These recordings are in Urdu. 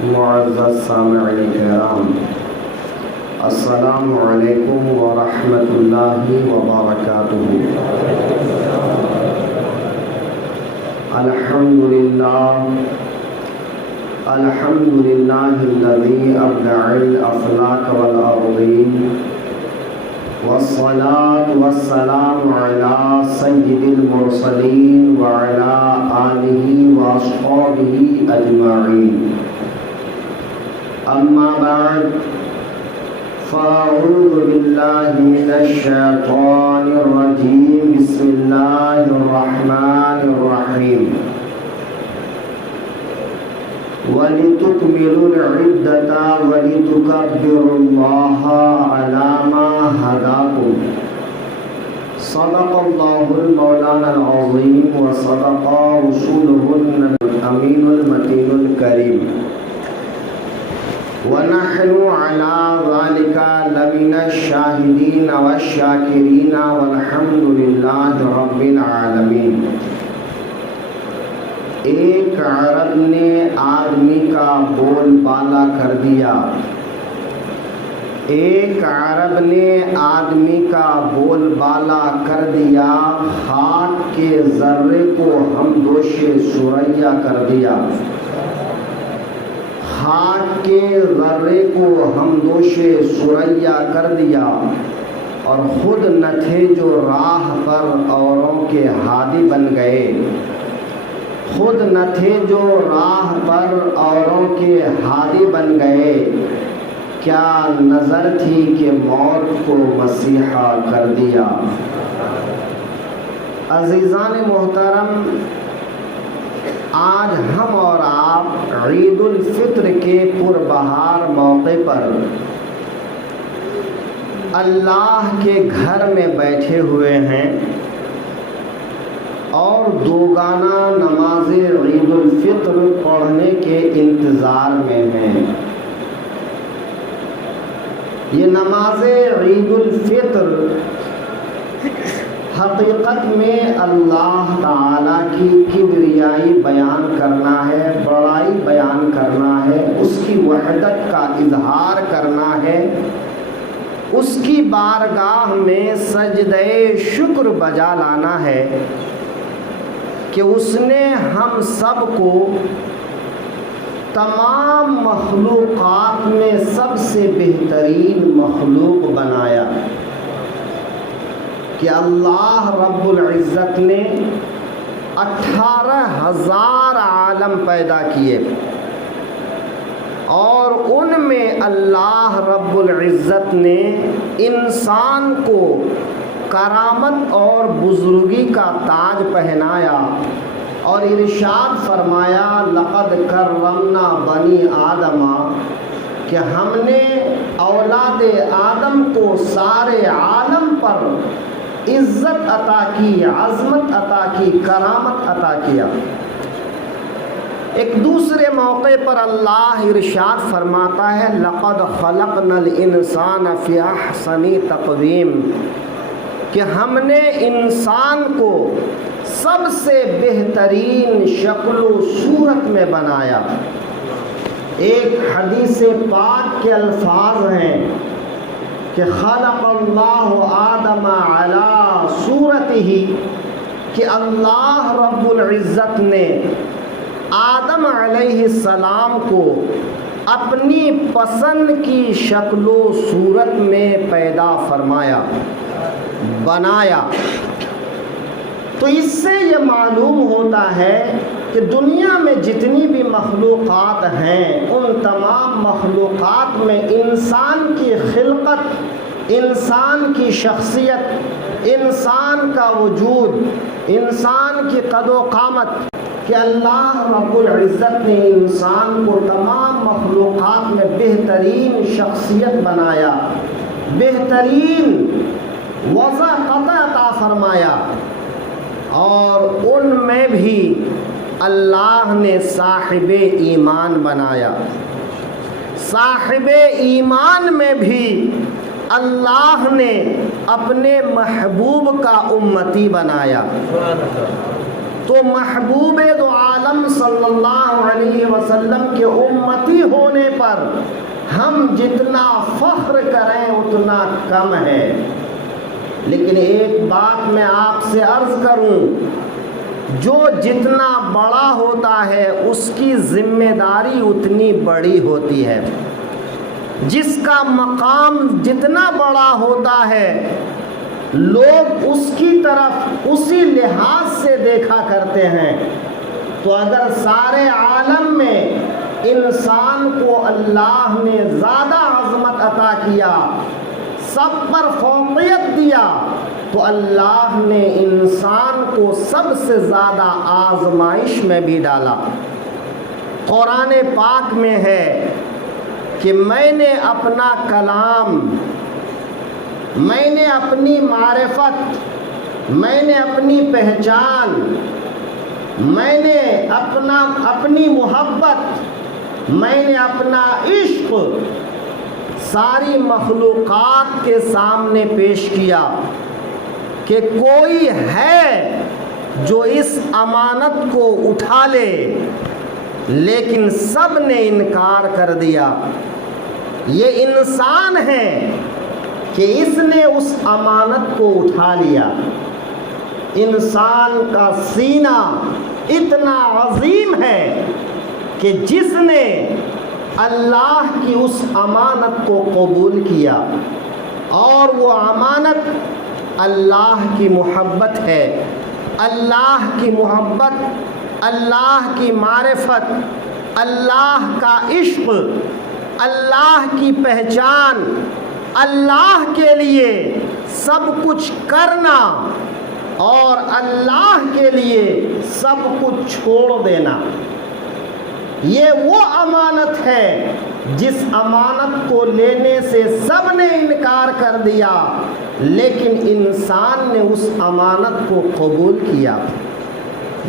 معزز سامعین کرام، السلام علیکم ورحمۃ اللہ وبرکاتہ۔ الحمد للہ الذی ابدع الافلاک والارضین، والصلاة والسلام علی سید المرسلین وعلی آلہ واصحابہ اجمعین۔ اما بعد فاعوذ باللہ من الشیطان الرجیم، بسم اللہ الرحمن الرحیم۔ وَلِتُكْمِلُوا الْعِدَّةَ وَلِتُكَبِّرُوا اللَّهَ عَلَى مَا هَدَاكُمْ۔ صدق اللہ المولانا العظیم وصدق رسولہ الامین المتین الکریم، ونحن على ذلك لمن الشاہدین والشاکرین والحمد للہ رب العالمین۔ ایک عرب نے آدمی کا بول بالا کر دیا، ایک عرب نے آدمی کا بول بالا کر دیا، خاک کے ذرے کو ہمدوش ثریا کر دیا، خاک کے ذرے کو ہمدوش ثریا کر دیا، اور خود نہ تھے جو راہ پر اوروں کے ہادی بن گئے، خود نہ تھے جو راہ پر اوروں کے ہادی بن گئے، کیا نظر تھی کہ موت کو مسیحا کر دیا۔ عزیزان محترم، آج ہم اور آپ عید الفطر کے پربہار موقع پر اللہ کے گھر میں بیٹھے ہوئے ہیں اور دوگانہ نماز عید الفطر پڑھنے کے انتظار میں ہیں۔ یہ نماز عید الفطر حقیقت میں اللہ تعالیٰ کی کبریائی بیان کرنا ہے، بڑائی بیان کرنا ہے، اس کی وحدت کا اظہار کرنا ہے، اس کی بارگاہ میں سجدہ شکر بجا لانا ہے کہ اس نے ہم سب کو تمام مخلوقات میں سب سے بہترین مخلوق بنایا، کہ اللہ رب العزت نے 18,000 عالم پیدا کیے، اور ان میں اللہ رب العزت نے انسان کو کرامت اور بزرگی کا تاج پہنایا، اور ارشاد فرمایا لقد کرمنا بنی آدم، کہ ہم نے اولاد آدم کو سارے عالم پر عزت عطا کی، عظمت عطا کی، کرامت عطا کیا۔ ایک دوسرے موقع پر اللہ ارشاد فرماتا ہے لقد خلقنا الانسان فی احسن تقویم، کہ ہم نے انسان کو سب سے بہترین شکل و صورت میں بنایا۔ ایک حدیث پاک کے الفاظ ہیں کہ خلق اللہ آدم علی صورتہ، کہ اللہ رب العزت نے آدم علیہ السلام کو اپنی پسند کی شکل و صورت میں پیدا فرمایا، بنایا۔ تو اس سے یہ معلوم ہوتا ہے کہ دنیا میں جتنی بھی مخلوقات ہیں، ان تمام مخلوقات میں انسان کی خلقت، انسان کی شخصیت، انسان کا وجود، انسان کی قد و قامت، کہ اللہ رب العزت نے انسان کو تمام مخلوقات میں بہترین شخصیت بنایا، بہترین وضع قطع عطا فرمایا، اور ان میں بھی اللہ نے صاحب ایمان بنایا، صاحب ایمان میں بھی اللہ نے اپنے محبوب کا امتی بنایا۔ تو محبوب دو عالم صلی اللہ علیہ وسلم وسلم کے امتی ہونے پر ہم جتنا فخر کریں اتنا کم ہے۔ لیکن ایک بات میں آپ سے عرض کروں، جو جتنا بڑا ہوتا ہے اس کی ذمہ داری اتنی بڑی ہوتی ہے۔ جس کا مقام جتنا بڑا ہوتا ہے لوگ اس کی طرف اسی لحاظ سے دیکھا کرتے ہیں۔ تو اگر سارے عالم میں انسان کو اللہ نے زیادہ عظمت عطا کیا، سب پر فوقیت دیا، تو اللہ نے انسان کو سب سے زیادہ آزمائش میں بھی ڈالا۔ قرآن پاک میں ہے کہ میں نے اپنا کلام، میں نے اپنی معرفت، میں نے اپنی پہچان، میں نے اپنی محبت، میں نے اپنا عشق ساری مخلوقات کے سامنے پیش کیا کہ کوئی ہے جو اس امانت کو اٹھا لے، لیکن سب نے انکار کر دیا۔ یہ انسان ہے کہ اس نے اس امانت کو اٹھا لیا۔ انسان کا سینہ اتنا عظیم ہے کہ جس نے اللہ کی اس امانت کو قبول کیا، اور وہ امانت اللہ کی محبت ہے۔ اللہ کی محبت، اللہ کی معرفت، اللہ کا عشق، اللہ کی پہچان، اللہ کے لیے سب کچھ کرنا اور اللہ کے لیے سب کچھ چھوڑ دینا، یہ وہ امانت ہے جس امانت کو لینے سے سب نے انکار کر دیا، لیکن انسان نے اس امانت کو قبول کیا۔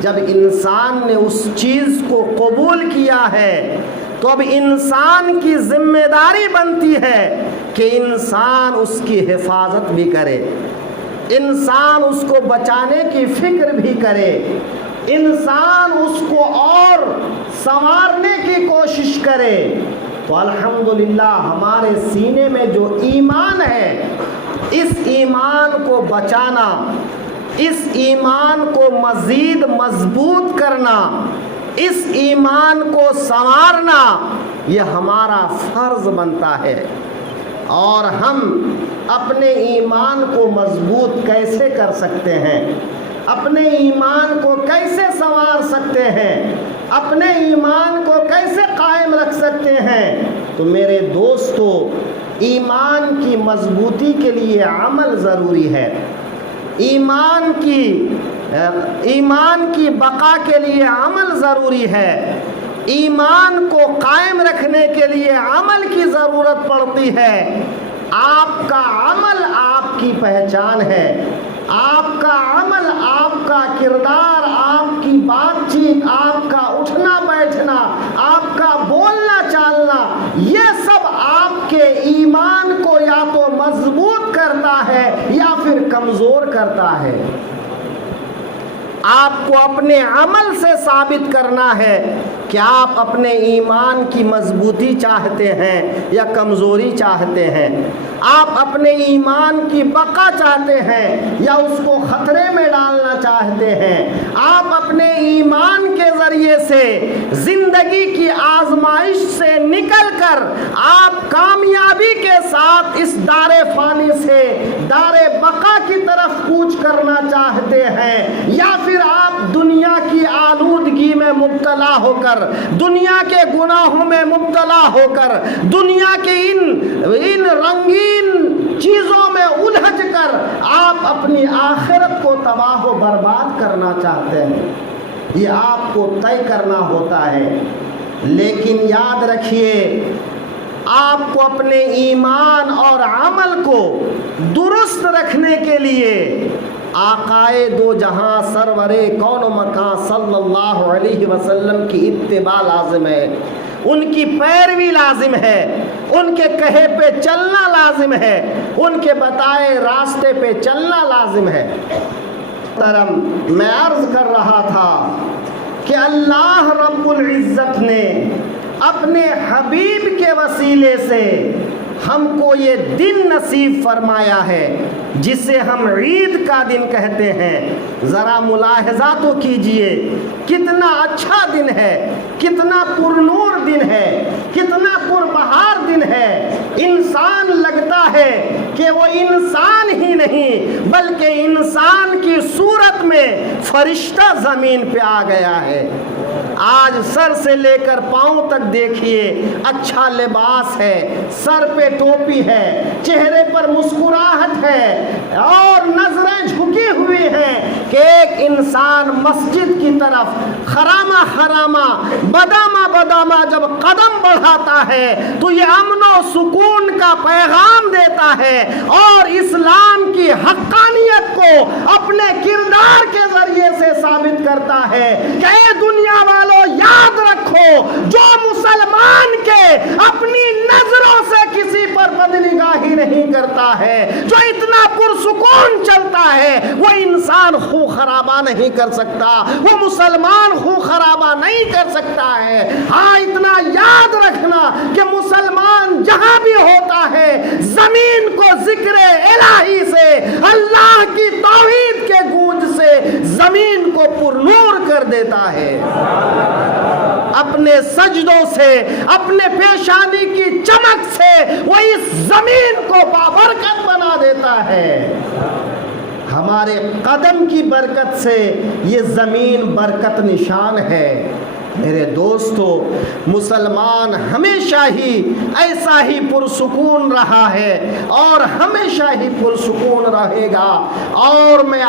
جب انسان نے اس چیز کو قبول کیا ہے تو اب انسان کی ذمہ داری بنتی ہے کہ انسان اس کی حفاظت بھی کرے، انسان اس کو بچانے کی فکر بھی کرے، انسان اس کو اور سنوارنے کی کوشش کرے۔ تو الحمدللہ ہمارے سینے میں جو ایمان ہے، اس ایمان کو بچانا، اس ایمان کو مزید مضبوط کرنا، اس ایمان کو سنوارنا، یہ ہمارا فرض بنتا ہے۔ اور ہم اپنے ایمان کو مضبوط کیسے کر سکتے ہیں، اپنے ایمان کو کیسے سنوار سکتے ہیں، اپنے ایمان کو کیسے قائم رکھ سکتے ہیں؟ تو میرے دوستو، ایمان کی مضبوطی کے لیے عمل ضروری ہے۔ ایمان کی بقا کے لیے عمل ضروری ہے۔ ایمان کو قائم رکھنے کے لیے عمل کی ضرورت پڑتی ہے۔ آپ کا عمل آپ کی پہچان ہے، آپ کا عمل آپ کا کردار، آپ کی بات چیت، آپ کا اٹھنا بیٹھنا، آپ کا بولنا چالنا، یہ سب آپ کے ایمان کو یا تو مضبوط کرتا ہے یا پھر کمزور کرتا ہے۔ آپ کو اپنے عمل سے ثابت کرنا ہے کہ آپ اپنے ایمان کی مضبوطی چاہتے ہیں یا کمزوری چاہتے ہیں، آپ اپنے ایمان کی بقا چاہتے ہیں یا اس کو خطرے میں ڈالنا چاہتے ہیں، آپ اپنے ایمان کے ذریعے سے زندگی کی آزمائش سے نکل کر آپ کامیابی کے ساتھ اس دار فانی سے دار بقا کی طرف کوچ کرنا چاہتے ہیں، یا پھر آپ دنیا کی آلودگی میں مبتلا ہو کر، دنیا کے گناہوں میں مبتلا ہو کر، دنیا کے ان رنگین چیزوں میں الجھ کر آپ اپنی آخرت کو تباہ و برباد کرنا چاہتے ہیں۔ یہ آپ کو طے کرنا ہوتا ہے۔ لیکن یاد رکھیے، آپ کو اپنے ایمان اور عمل کو درست رکھنے کے لیے آقائے دو جہاں سرور کون و مکان صلی اللہ علیہ وسلم کی اتباع لازم ہے، ان کی پیروی لازم ہے، ان کے کہے پہ چلنا لازم ہے، ان کے بتائے راستے پہ چلنا لازم ہے۔ محترم، میں عرض کر رہا تھا کہ اللہ رب العزت نے اپنے حبیب کے وسیلے سے ہم کو یہ دن نصیب فرمایا ہے جسے ہم عید کا دن کہتے ہیں۔ ذرا ملاحظہ تو کیجئے، کتنا اچھا دن ہے، کتنا پرنور دن ہے، کتنا پربہار دن ہے۔ انسان لگتا ہے کہ وہ انسان ہی نہیں بلکہ انسان کی صورت میں فرشتہ زمین پہ آ گیا ہے۔ آج سر سے لے کر پاؤں تک دیکھیے، اچھا لباس ہے، سر پہ ٹوپی ہے، چہرے پر مسکراہٹ ہے اور نظریں جھکی ہوئی ہیں کہ ایک انسان مسجد کی طرف خرامہ خرامہ بدامہ بدامہ جب قدم بڑھاتا ہے تو یہ امن و سکون کا پیغام دیتا ہے اور اسلام کی حقانیت کو اپنے کردار کے ذریعے سے ثابت کرتا ہے کہ اے دنیا والوں یاد رکھو، جو مسلمان کے اپنی نظروں سے کسی پر بدنگاہی نہیں کرتا ہے، جو اتنا پرسکون چلتا ہے، وہ انسان خو خرابہ نہیں کر سکتا، وہ مسلمان خو خرابہ نہیں کر سکتا ہے۔ ہاں اتنا یاد رکھنا کہ مسلمان جہاں بھی ہوتا ہے زمین کو ذکر الہی سے، اللہ کی توحید کے گونج سے زمین کو پرنور کر دیتا ہے۔ اپنے سجدوں سے، اپنے پیشانی کی چمک سے وہ اس زمین کو بابرکت بنا دیتا ہے۔ ہمارے قدم کی برکت سے یہ زمین برکت نشان ہے۔ میرے دوستو، مسلمان ہمیشہ ہی ایسا ہی پرسکون رہا ہے اور ہمیشہ ہی پرسکون رہے گا۔ اور میں